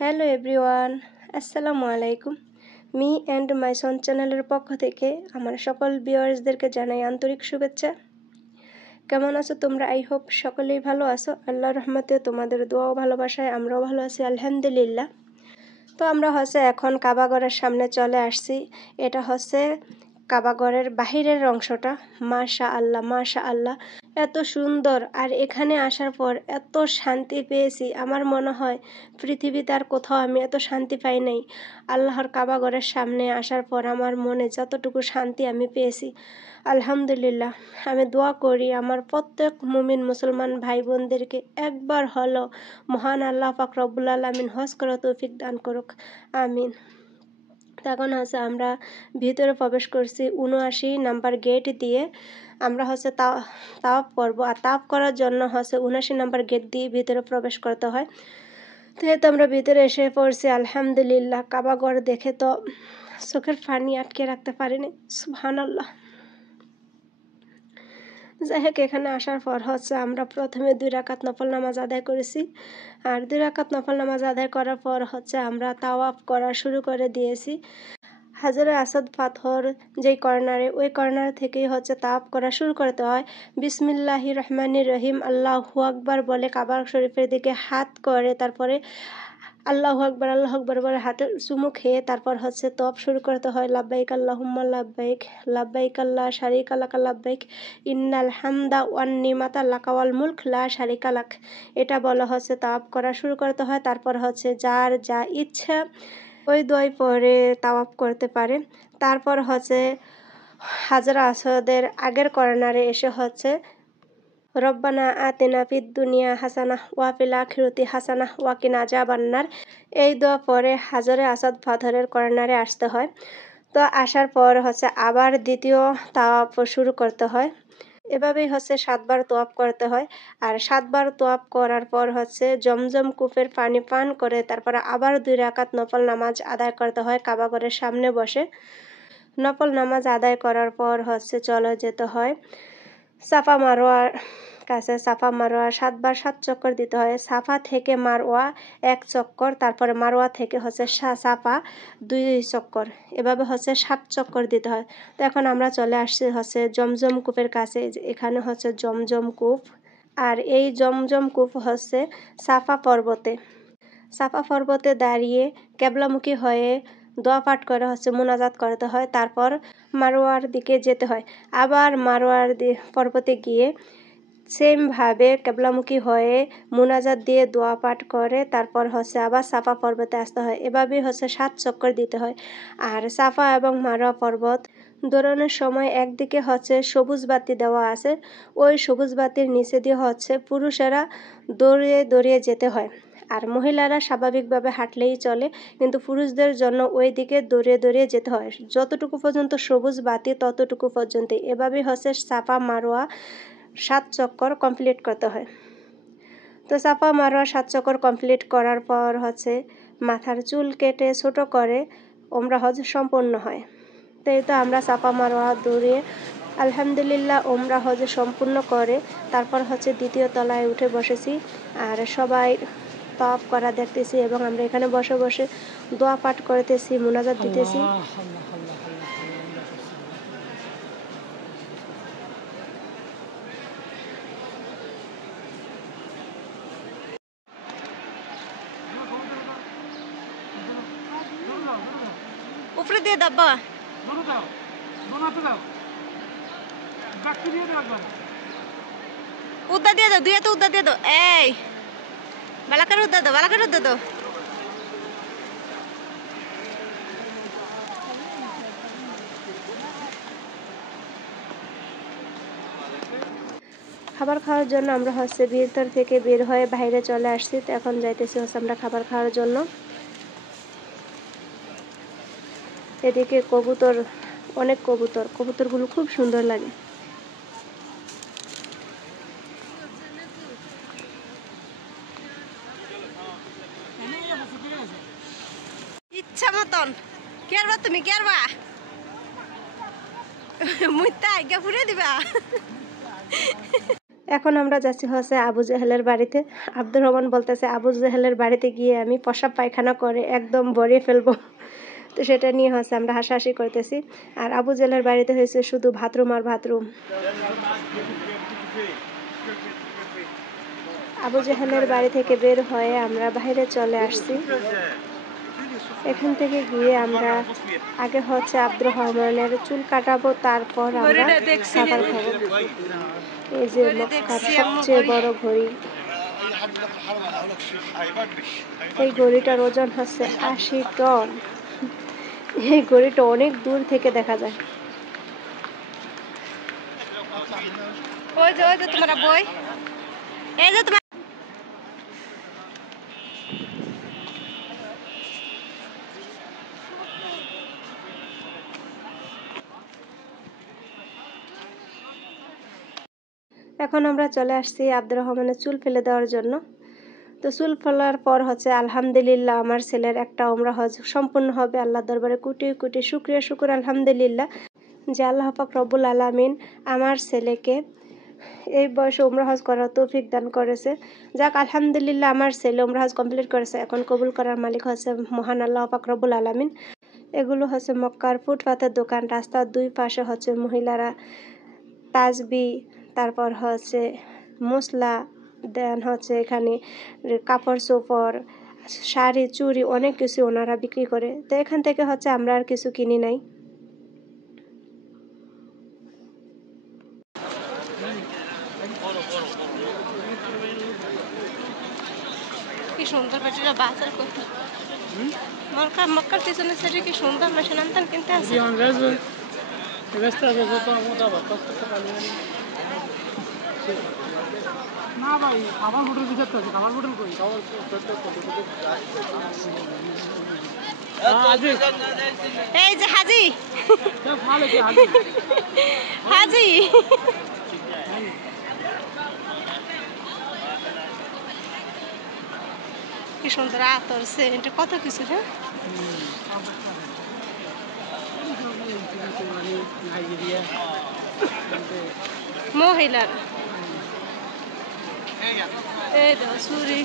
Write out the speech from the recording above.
Hello everyone, আসসালামু আলাইকুম। Me and my সন চ্যানেলের পক্ষ থেকে আমার সকল ভিউয়ার্সদেরকে জানাই আন্তরিক শুভেচ্ছা। কেমন আছো তোমরা? আই হোপ সকলেই ভালো আছো। আল্লাহর রহমতে তোমাদের দোয়া ও ভালোবাসায় আমরাও ভালো আছি, আলহামদুলিল্লাহ। তো আমরা এখন কাবাঘরের সামনে চলে আসছি। এটা কাবাঘরের বাহিরের অংশটা। মাশা আল্লাহ, মাশা আল্লাহ, এত সুন্দর। আর এখানে আসার পর এত শান্তি পেয়েছি, আমার মনে হয় পৃথিবীতে আর কোথাও আমি এত শান্তি পাই নাই। আল্লাহর কাবাঘরের সামনে আসার পর আমার মনে যতটুকু শান্তি আমি পেয়েছি, আলহামদুলিল্লাহ। আমি দোয়া করি আমার প্রত্যেক মুমিন মুসলমান ভাই বোনদেরকে একবার হলো মহান আল্লাহ পাক রব্বুল আলামিন হজ করার তৌফিক দান করুক, আমিন। তখন আমরা ভিতরে প্রবেশ করছি ৭৯ নাম্বার গেট দিয়ে। আমরা তাওয়াফ করবো, আর তাওয়াফ করার জন্য ৭৯ নাম্বার গেট দিয়ে ভিতরে প্রবেশ করতে হয়। তো আমরা ভিতরে এসে পড়ছি, আলহামদুলিল্লাহ। কাবাঘর দেখে তো চোখের পানি আটকে রাখতে পারিনি, সুবহানাল্লাহ। যাই হোক, এখানে আসার পর আমরা প্রথমে 2 রাকাত নফল নামাজ আদায় করেছি। আর 2 রাকাত নফল নামাজ আদায় করার পর আমরা তাওয়াফ করা শুরু করে দিয়েছি। হাজরে আসাদ পাথর যেই কর্নারে, ওই কর্নার থেকেই তাওয়াফ করা শুরু করতে হয়। বিসমিল্লাহির রহমানির রহিম আল্লাহু আকবার বলে কাবা শরীফের দিকে হাত করে, তারপরে আল্লাহু আকবার আল্লাহু আকবার বলে হাতের চুমু খেয়ে তারপর তাওয়াফ শুরু করতে হয়। লাব্বাইক আল্লাহুম্মা লাব্বাইক, লাব্বাইক লা শারীকা লাকা লাব্বাইক, ইন্নাল হামদা ওয়ান নিমাতা লাকা ওয়াল মুলক লা শারীকা লাক। এটা বলা তাওয়াফ করা শুরু করতে হয়। তারপর যার যা ইচ্ছা ওই দোয়াই পরে তাওয়াফ করতে পারে। তারপর হাজরা আসওয়াদের আগের কর্নারে এসে রব্বানা আতিনা ফিদ দুনিয়া হাসানাহ ওয়া ফিল আখিরাতি হাসানাহ ওয়া কিনা আযাবান্নার, এই দোয়া পরে হাজরে আসাদ পাথরের কর্নারে আসতে হয়। তো আসার পর আবার দ্বিতীয় তাওয়াফ শুরু করতে হয়। এভাবেই 7 বার তোয়াফ করতে হয়। আর 7 বার তোয়াফ করার পর জমজম কূপের পানি পান করে তারপরে আবার 2 রাকাত নফল নামাজ আদায় করতে হয় কাবাঘরের সামনে বসে। নফল নামাজ আদায় করার পর চলে যেতে হয় সাফা মারোয়ার কাছে। সাফা মারোয়া 7 বার 7 চক্কর দিতে হয়। সাফা থেকে মারোয়া 1 চক্কর, তারপরে মারোয়া থেকে সাফা 2 চক্কর, এভাবে 7 চক্কর দিতে হয়। তো এখন আমরা চলে আসছি জমজম কূপের কাছে। এখানে জমজম কূপ। আর এই জমজম কূপ সাফা পর্বতে। সাফা পর্বতে দাঁড়িয়ে কেবলামুখী হয়ে দোয়া পাঠ করে মুনাজাত করতে হয়। তারপর মারোয়ার দিকে যেতে হয়। আবার মারোয়ার পর্বতে গিয়ে সেমভাবে কেবলামুখী হয়ে মুনাজাত দিয়ে দোয়া পাঠ করে তারপর আবার সাফা পর্বতে আসতে হয়। এভাবেই 7 চক্কর দিতে হয়। আর সাফা এবং মারোয়া পর্বত দৌড়ানোর সময় একদিকে সবুজ বাতি দেওয়া আছে, ওই সবুজ বাতির নিচে দিয়ে পুরুষেরা দৌড়িয়ে দৌড়িয়ে যেতে হয়। আর মহিলারা স্বাভাবিকভাবে হাঁটলেই চলে, কিন্তু পুরুষদের জন্য ওই দিকে দৌড়িয়ে দৌড়িয়ে যেতে হয়। যতটুকু পর্যন্ত সবুজ বাতি ততটুকু পর্যন্ত। এভাবেই সাফা মারোয়া 7 চক্কর কমপ্লিট করতে হয়। তো সাফা মারোয়া 7 চক্কর কমপ্লিট করার পর মাথার চুল কেটে ছোট করে ওমরা হজ সম্পন্ন হয়। তো এই তো আমরা সাফা মারোয়া দৌড়িয়ে আলহামদুলিল্লাহ ওমরা হজ সম্পূর্ণ করে তারপর দ্বিতীয় তলায় উঠে বসেছি। আর সবাই তাওয়াফ করা দেখতেছি এবং আমরা এখানে বসে বসে দোয়া পাঠ করতেছি, মুনাজাত দিতেছি। উপরে দিয়ে দাব্বা উদ্দা দিয়ে দাও, 2 হাতে উদ্দা দিয়ে দাও। এই বালা করে উদ্দা দাও, বালা করে উদ্দা দাও। খাবার খাওয়ার জন্য আমরা ভিতর থেকে বের হয়ে বাইরে চলে আসছি। তো এখন যাইতেছি আমরা খাবার খাওয়ার জন্য। এদিকে কবুতর, অনেক কবুতরগুলো খুব সুন্দর লাগে। ইচ্ছা মতন কেরবা, তুমি কেরবা মুইতা আজ্ঞা ফুরে দিবা। এখন আমরা যাচ্ছি হচ্ছে আবু জেহেলের বাড়িতে। আব্দুর রহমান বলতেছে আবু জেহেলের বাড়িতে গিয়ে আমি পেশাব পায়খানা করে একদম ভরিয়ে ফেলবো। তো সেটা নিয়ে হচ্ছে আমরা হাসাহাসি করতেছি। আর আবু জেহেলের বাড়িতে হয়েছে শুধু বাথরুম আর বাথরুম। আবু জেহেলের বাড়ি থেকে বের হয়ে আমরা বাইরে চলে আসছি। এখান থেকে গিয়ে আমরা আগে হচ্ছে আব্দুর রহমানের চুল কাটাবো, তারপর আমরা খাবার খাবো। এই যে মক্কার সবচেয়ে বড় ঘড়ি, এই ঘড়িটার ওজন হচ্ছে 80 টন। এই ঘড়িটা অনেক দূর থেকে দেখা যায়। ওই যে তোমার বই, এই যে তোমার এখন আমরা চলে আসছি আব্দুর রহমানের চুল ফেলে দেওয়ার জন্য। তো চুল ফেলার পর হচ্ছে আলহামদুলিল্লাহ আমার ছেলের একটা উমরা হজ সম্পূর্ণ হবে। আল্লাহর দরবারে কোটি কোটি শুকর আলহামদুলিল্লাহ যে আল্লাহ পাক রব্বুল আলামিন আমার ছেলেকে এই বয়সে উমরা হজ করার তৌফিক দান করেছে। যাক আলহামদুলিল্লাহ আমার ছেলে উমরা হজ কমপ্লিট করেছে। এখন কবুল করার মালিক হচ্ছে মহান আল্লাহ পাক রব্বুল আলামিন। এগুলো হচ্ছে মক্কার ফুটপাতের দোকান, রাস্তার দুই পাশে হচ্ছে মহিলারা তাসবি, তারপর হচ্ছে মশলা দেন, হচ্ছে এখানে কাপড় চোপড়, শাড়ি, চুড়ি অনেক কিছু ওনারা বিক্রি করে। তো এখান থেকে হচ্ছে আমরা আর কিছু কিনি নাই। কি সুন্দর বেটিরা বাজার করতে, মক্কার পিছনে সেটা কি সুন্দর মেশিন আনতেন কিনতে আছে। না ভাই খাবার হোটেল বিচার আছে, খাবার হোটেল কই এই যে হাজি হাজি কি সুন্দর আতর সেন্ট কত কিছু। হ্যাঁ মহিলার এই দেখো চুরি।